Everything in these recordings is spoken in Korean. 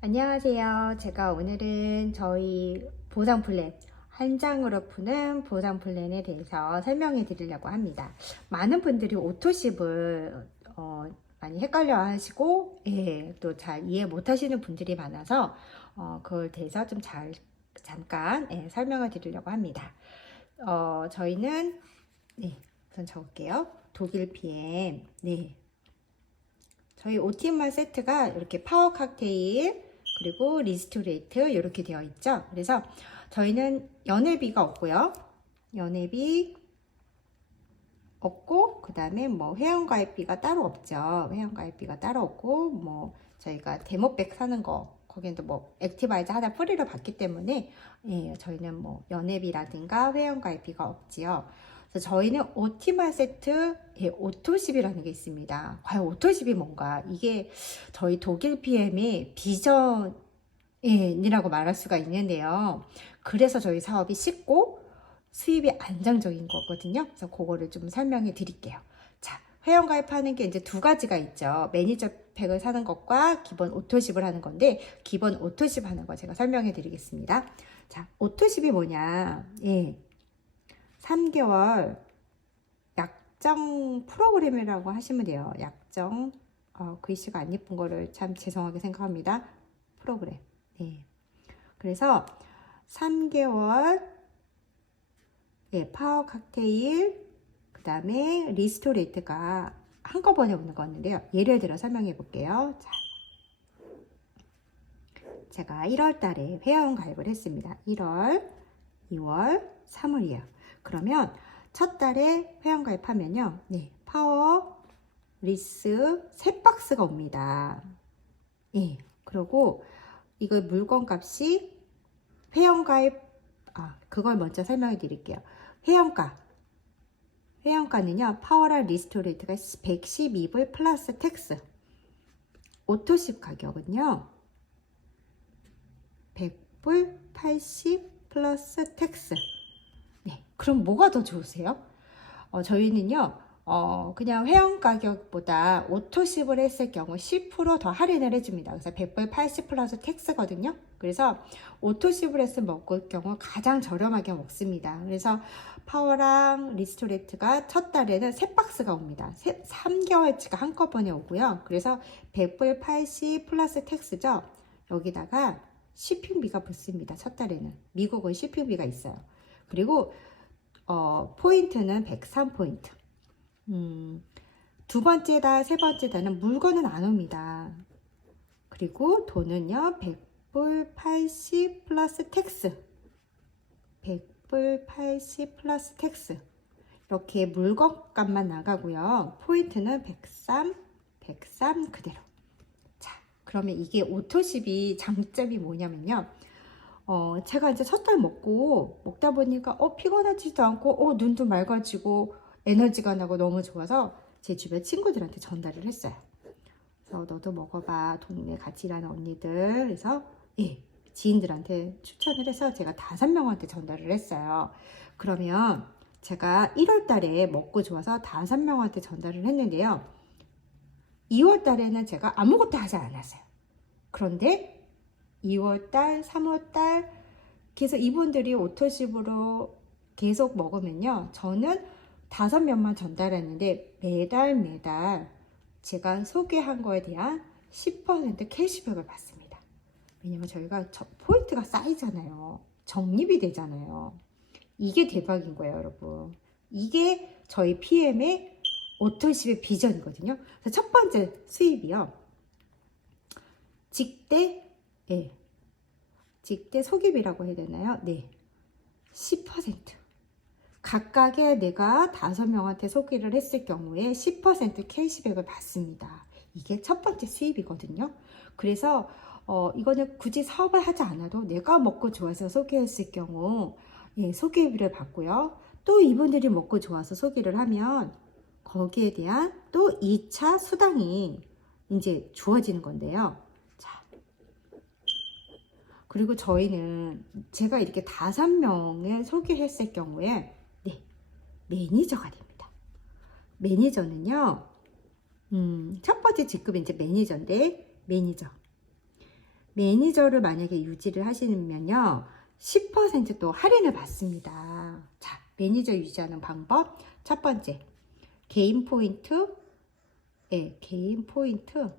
안녕하세요. 제가 오늘은 저희 보상 플랜, 한 장으로 푸는 보상 플랜에 대해서 설명해 드리려고 합니다. 많은 분들이 오토십을 많이 헷갈려 하시고, 예, 또 잘 이해 못 하시는 분들이 많아서, 그걸 대해서 좀 잠깐, 예, 설명을 드리려고 합니다. 저희는, 네, 우선 적을게요. 독일 PM, 네. 저희 오티말 세트가 이렇게 파워 칵테일 그리고 리스토레이트 이렇게 되어 있죠. 그래서 저희는 연회비가 없고요. 연회비 없고 그 다음에 뭐 회원가입비가 따로 없죠. 회원가입비가 따로 없고 뭐 저희가 데모백 사는 거 거기는 또 뭐 액티바이저 하나 프리로 받기 때문에 예, 저희는 뭐 연회비라든가 회원가입비가 없지요. 그래서 저희는 오티말 세트 예, 오토십이라는 게 있습니다. 과연 오토십이 뭔가 이게 저희 독일 PM의 비전이라고 말할 수가 있는데요. 그래서 저희 사업이 쉽고 수입이 안정적인 거거든요. 그래서 그거를 좀 설명해 드릴게요. 자, 회원가입하는 게 이제 두 가지가 있죠. 매니저 팩을 사는 것과 기본 오토십을 하는 건데, 기본 오토십 하는 거 제가 설명해 드리겠습니다. 자, 오토십이 뭐냐? 예. 3개월 약정 프로그램이라고 하시면 돼요. 약정, 글씨가 안 예쁜 거를 참 죄송하게 생각합니다. 프로그램. 예. 그래서 3개월 예, 파워 칵테일, 그 다음에 리스토레이트가 한꺼번에 오는 거였는데요. 예를 들어 설명해 볼게요. 자, 제가 1월 달에 회원 가입을 했습니다. 1월, 2월, 3월이에요. 그러면 첫 달에 회원 가입하면요. 네, 파워, 리스, 3박스가 옵니다. 예, 그리고 이거 물건 값이 회원가입, 그걸 먼저 설명해 드릴게요. 회원가는요, 파워랑 리스토레이트가 112불 플러스 텍스. 오토십 가격은요, 100불 80 플러스 텍스. 네, 그럼 뭐가 더 좋으세요? 저희는요, 그냥 회원 가격보다 오토십을 했을 경우 10%더 할인을 해줍니다. 그래서 100불 80 플러스 텍스거든요. 그래서 오토십을 했을 먹을 경우 가장 저렴하게 먹습니다. 그래서 파워랑 리스토레이트가 첫 달에는 3박스가 옵니다. 3개월치가 한꺼번에 오고요. 그래서 100불 80 플러스 텍스죠. 여기다가 shipping비가 붙습니다. 첫 달에는. 미국은 shipping비가 있어요. 그리고 포인트는 103포인트. 두 번째 달, 세 번째 달은 물건은 안 옵니다. 그리고 돈은요, 100불 80 플러스 텍스. 100불 80 플러스 텍스. 이렇게 물건 값만 나가고요. 포인트는 103 그대로. 자, 그러면 이게 오토십이 장점이 뭐냐면요. 제가 이제 첫 달 먹다 보니까 피곤하지도 않고 눈도 맑아지고 에너지가 나고 너무 좋아서 제 주변 친구들한테 전달을 했어요. 그래서 너도 먹어봐. 동네 같이 일하는 언니들. 그래서 예, 지인들한테 추천을 해서 제가 5명한테 전달을 했어요. 그러면 제가 1월 달에 먹고 좋아서 5명한테 전달을 했는데요. 2월 달에는 제가 아무것도 하지 않았어요. 그런데 2월달, 3월달 계속 이분들이 오토십으로 계속 먹으면요. 저는 5명만 전달했는데 매달 제가 소개한 거에 대한 10% 캐시백을 받습니다. 왜냐면 저희가 포인트가 쌓이잖아요. 적립이 되잖아요. 이게 대박인 거예요, 여러분. 이게 저희 PM의 오토십의 비전이거든요. 그래서 첫 번째 수입이요. 직대 예. 직대 소급이라고 해야 되나요? 네. 10%. 각각의 내가 5명한테 소개를 했을 경우에 10% 캐시백을 받습니다. 이게 첫 번째 수입이거든요. 그래서 이거는 굳이 사업을 하지 않아도 내가 먹고 좋아서 소개했을 경우 예, 소개비를 받고요. 또 이분들이 먹고 좋아서 소개를 하면 거기에 대한 또 2차 수당이 이제 주어지는 건데요. 그리고 저희는 제가 이렇게 5명을 소개했을 경우에 네, 매니저가 됩니다. 매니저는요, 첫 번째 직급이 이제 매니저인데, 매니저를 만약에 유지를 하시면요 10% 또 할인을 받습니다. 자, 매니저 유지하는 방법 첫 번째, 개인 포인트, 개인 포인트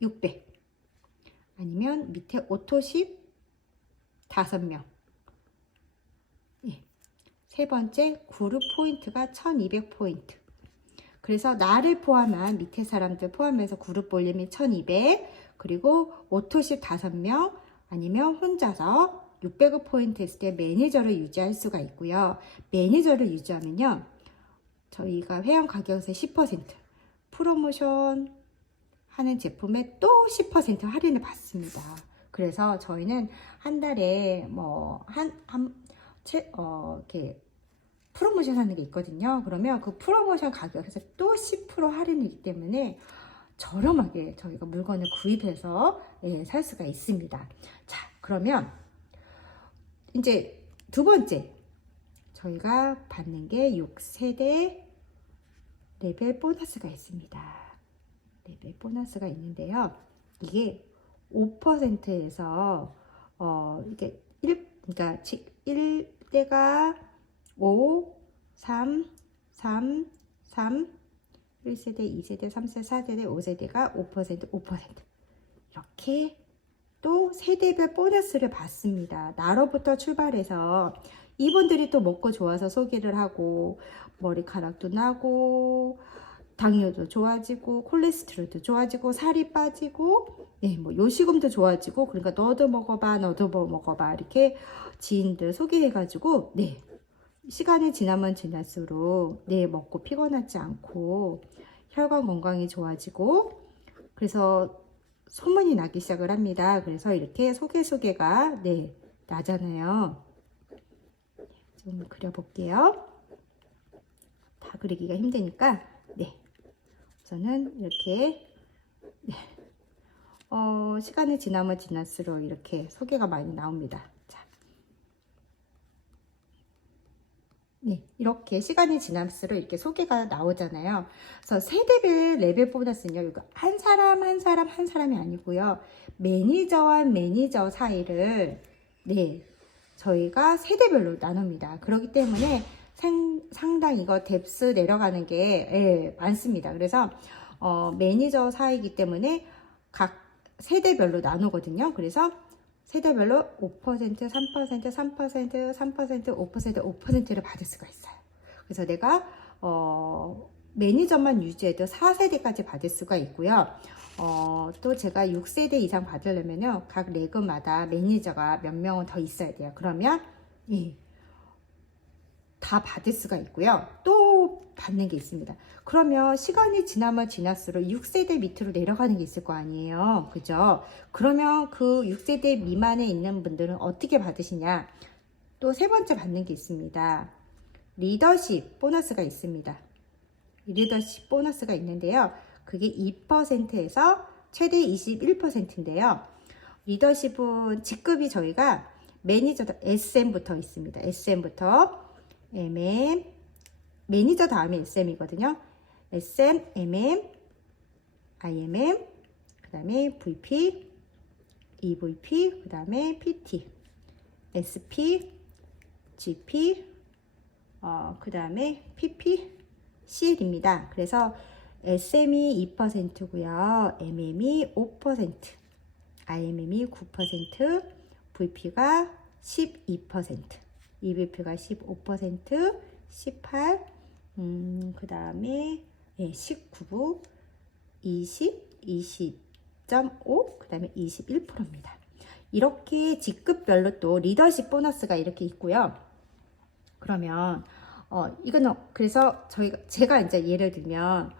600, 아니면 밑에 오토십 5명, 세 번째 그룹 포인트가 1200포인트. 그래서 나를 포함한 밑에 사람들 포함해서 그룹 볼륨이 1200, 그리고 오토십 5명 아니면 혼자서 600억 포인트 했을 때 매니저를 유지할 수가 있고요. 매니저를 유지하면요 저희가 회원 가격에서 10% 프로모션 하는 제품에 또 10% 할인을 받습니다. 그래서 저희는 한 달에 뭐 이렇게 프로모션 하는 게 있거든요. 그러면 그 프로모션 가격에서 또 10% 할인이기 때문에 저렴하게 저희가 물건을 구입해서 살 수가 있습니다. 자, 그러면 이제 두 번째 저희가 받는 게 6세대 레벨 보너스가 있습니다. 레벨 보너스가 있는데요. 이게 5%에서 이게 그러니까 1대가 5, 3, 3, 3, 1세대, 2세대, 3세대, 4세대, 5세대가 5%, 5%. 이렇게 또 세대별 보너스를 받습니다. 나로부터 출발해서 이분들이 또 먹고 좋아서 소개를 하고 머리카락도 나고 당뇨도 좋아지고 콜레스테롤도 좋아지고 살이 빠지고 뭐 요식음도 좋아지고, 그러니까 너도 먹어봐 너도 뭐 먹어봐 이렇게 지인들 소개해가지고 시간이 지나면 지날수록 먹고 피곤하지 않고 혈관 건강이 좋아지고, 그래서 소문이 나기 시작을 합니다. 그래서 이렇게 소개가 나잖아요. 좀 그려볼게요. 다 그리기가 힘드니까 우선은 이렇게 시간이 지나면 지날수록 이렇게 소개가 많이 나옵니다. 자, 이렇게 시간이 지날수록 이렇게 소개가 나오잖아요. 그래서 세대별 레벨 보너스는요, 이거 한 사람이 아니고요, 매니저와 매니저 사이를 저희가 세대별로 나눕니다. 그렇기 때문에 상당히 이거 뎁스 내려가는 게 많습니다. 그래서 매니저 사이이기 때문에 각 세대별로 나누거든요. 그래서 세대별로 5%, 3%, 3%, 3%, 5%, 5%를 받을 수가 있어요. 그래서 내가 매니저만 유지해도 4세대까지 받을 수가 있고요. 또 제가 6세대 이상 받으려면요, 각 레그마다 매니저가 몇 명은 더 있어야 돼요. 그러면 다 받을 수가 있고요. 또 받는 게 있습니다. 그러면 시간이 지나면 지날수록 6세대 밑으로 내려가는 게 있을 거 아니에요. 그죠? 그러면 그 6세대 미만에 있는 분들은 어떻게 받으시냐? 또 세 번째 받는 게 있습니다. 리더십 보너스가 있습니다. 리더십 보너스가 있는데요. 그게 2%에서 최대 21%인데요. 리더십은 직급이 저희가 매니저 SM부터 있습니다. SM부터 MM, 매니저 다음에 SM이거든요. SM, MM, IMM, 그 다음에 VP, EVP, 그 다음에 PT, SP, GP, 그 다음에 PP, CL입니다. 그래서 SM이 2%고요. MM이 5%, IMM이 9%, VP가 12%, EVP가 15%, 18, 그 다음에 19, 20, 20.5, 그 다음에 21%입니다. 이렇게 직급별로 또 리더십 보너스가 이렇게 있고요. 그러면 이거는 그래서 제가 이제 예를 들면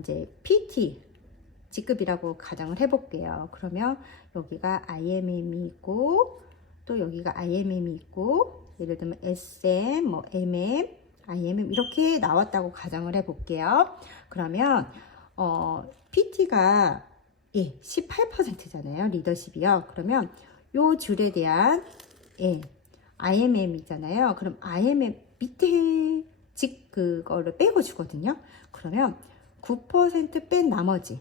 이제 PT 직급이라고 가정을 해볼게요. 그러면 여기가 IMM이 있고 또 여기가 IMM이 있고, 예를 들면 SM, 뭐 MM, IMM 이렇게 나왔다고 가정을 해볼게요. 그러면 PT가 18%잖아요. 리더십이요. 그러면 요 줄에 대한 IMM이잖아요. 그럼 IMM 밑에 그거를 빼고 주거든요. 그러면 9% 뺀 나머지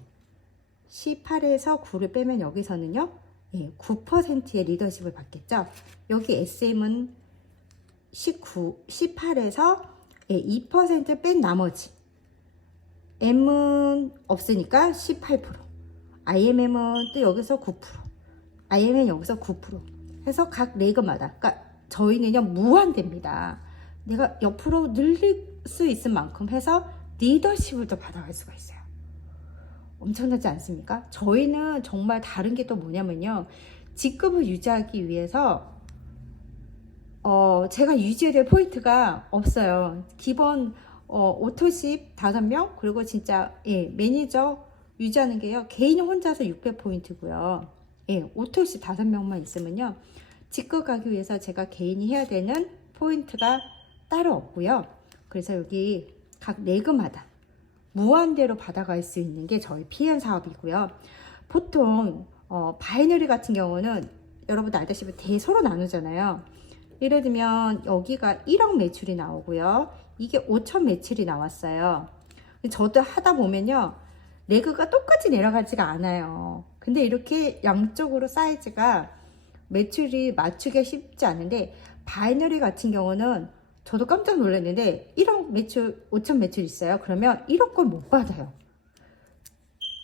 18에서 9를 빼면 여기서는요 예, 9%의 리더십을 받겠죠. 여기 SM은 18에서 예, 2%뺀 나머지 M은 없으니까 18%, IMM은 또 여기서 9%, IMN 여기서 9% 해서 각 레그마다, 그러니까 저희는요 무한대입니다. 내가 옆으로 늘릴 수 있을 만큼 해서 리더십을 더 받아갈 수가 있어요. 엄청나지 않습니까? 저희는 정말 다른 게 또 뭐냐면요, 직급을 유지하기 위해서 제가 유지해야 될 포인트가 없어요. 기본 오토십 5명, 그리고 진짜 예, 매니저 유지하는 게요, 개인 혼자서 600포인트고요. 예, 오토십 5명만 있으면요, 직급 가기 위해서 제가 개인이 해야 되는 포인트가 따로 없고요. 그래서 여기 각 레그마다 무한대로 받아갈 수 있는 게 저희 PM 사업이고요. 보통 바이너리 같은 경우는 여러분들 알다시피 대소로 나누잖아요. 예를 들면 여기가 1억 매출이 나오고요, 이게 5천 매출이 나왔어요. 저도 하다 보면요, 레그가 똑같이 내려가지가 않아요. 근데 이렇게 양쪽으로 사이즈가 매출이 맞추기가 쉽지 않은데, 바이너리 같은 경우는 저도 깜짝 놀랐는데 1억 매출, 5천 매출 있어요. 그러면 1억 걸 못 받아요.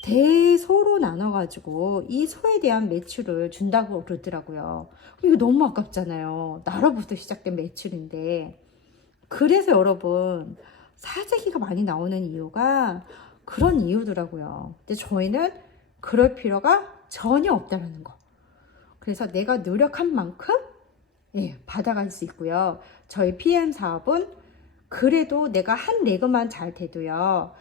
대소로 나눠가지고 이 소에 대한 매출을 준다고 그러더라고요. 이거 너무 아깝잖아요. 나로부터 시작된 매출인데. 그래서 여러분, 사재기가 많이 나오는 이유가 그런 이유더라고요. 근데 저희는 그럴 필요가 전혀 없다는 거. 그래서 내가 노력한 만큼 예, 받아갈 수 있고요. 저희 PM 사업은 그래도 내가 한 레그만 잘 돼도요,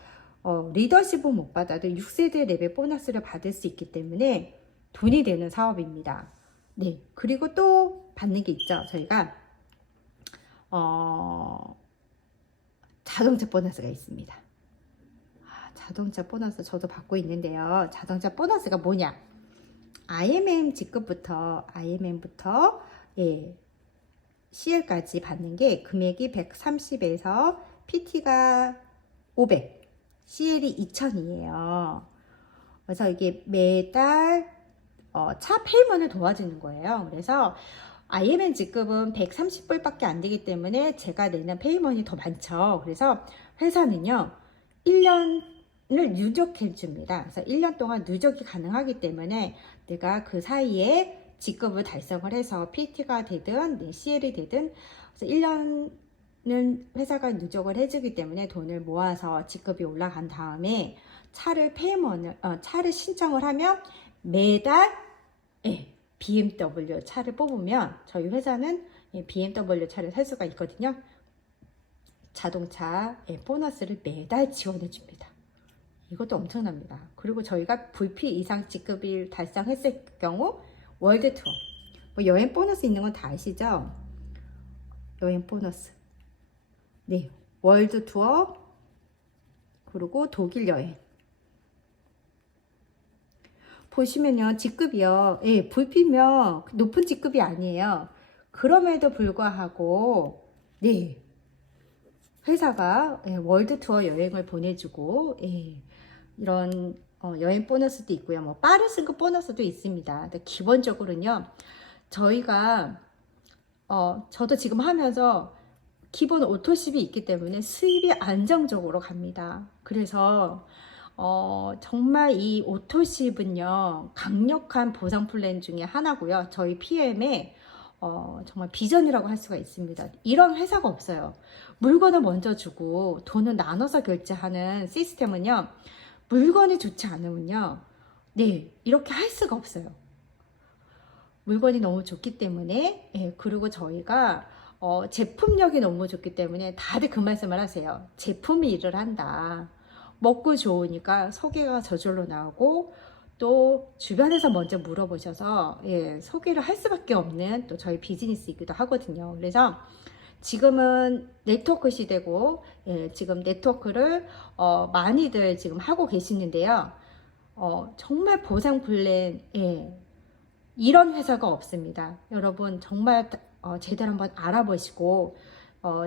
리더십은 못 받아도 6세대 레벨 보너스를 받을 수 있기 때문에 돈이 되는 사업입니다. 네, 그리고 또 받는 게 있죠. 저희가 자동차 보너스가 있습니다. 자동차 보너스 저도 받고 있는데요. 자동차 보너스가 뭐냐? IMM부터 예, CL까지 받는 게 금액이 130에서 PT가 500, CL이 2000이에요. 그래서 이게 매달 차 페이먼을 도와주는 거예요. 그래서 IMN 직급은 130불밖에 안 되기 때문에 제가 내는 페이먼이 더 많죠. 그래서 회사는요, 1년을 누적해 줍니다. 그래서 1년 동안 누적이 가능하기 때문에 내가 그 사이에 직급을 달성을 해서 PT가 되든 CL이 되든, 그래서 1년은 회사가 누적을 해주기 때문에 돈을 모아서 직급이 올라간 다음에 차를 차를 신청을 하면 매달 BMW 차를 뽑으면 저희 회사는 BMW 차를 살 수가 있거든요. 자동차 보너스를 매달 지원해 줍니다. 이것도 엄청납니다. 그리고 저희가 VP 이상 직급을 달성했을 경우 월드 투어, 뭐 여행 보너스 있는 건 다 아시죠? 여행 보너스, 네, 월드 투어, 그리고 독일 여행. 보시면요, 직급이요, 예, VP면 높은 직급이 아니에요. 그럼에도 불구하고 네, 회사가 월드 투어 여행을 보내주고, 이런 여행 보너스도 있고요. 뭐 빠른 승급 보너스도 있습니다. 근데 기본적으로는요, 저희가 저도 지금 하면서 기본 오토십이 있기 때문에 수입이 안정적으로 갑니다. 그래서 정말 이 오토십은요, 강력한 보상 플랜 중에 하나고요. 저희 PM의 정말 비전이라고 할 수가 있습니다. 이런 회사가 없어요. 물건을 먼저 주고 돈을 나눠서 결제하는 시스템은요, 물건이 좋지 않으면요, 네, 이렇게 할 수가 없어요. 물건이 너무 좋기 때문에, 그리고 저희가 제품력이 너무 좋기 때문에 다들 그 말씀을 하세요. 제품이 일을 한다. 먹고 좋으니까 소개가 저절로 나오고, 또 주변에서 먼저 물어보셔서 소개를 할 수밖에 없는 또 저희 비즈니스이기도 하거든요. 그래서 지금은 네트워크 시대고, 지금 네트워크를 많이들 지금 하고 계시는데요. 정말 보상 플랜, 이런 회사가 없습니다. 여러분 정말 제대로 한번 알아보시고,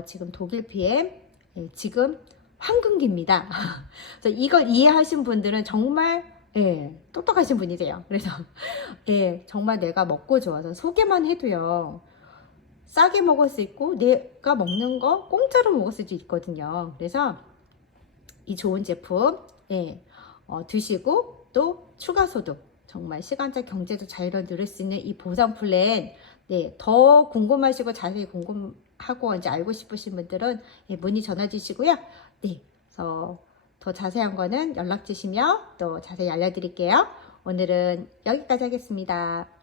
지금 독일 PM 지금 황금기입니다. 그래서 이걸 이해하신 분들은 정말 예, 똑똑하신 분이세요. 그래서 예, 정말 내가 먹고 좋아서 소개만 해도요. 싸게 먹을 수 있고 내가 먹는 거 공짜로 먹을 수도 있거든요. 그래서 이 좋은 제품 예, 드시고 또 추가 소득 정말 시간적 경제도 자유로 누릴 수 있는 이 보상 플랜 네, 더 궁금하시고 자세히 궁금하고 이제 알고 싶으신 분들은 예, 문의 전화 주시고요. 네, 그래서 더 자세한 거는 연락 주시면 또 자세히 알려드릴게요. 오늘은 여기까지 하겠습니다.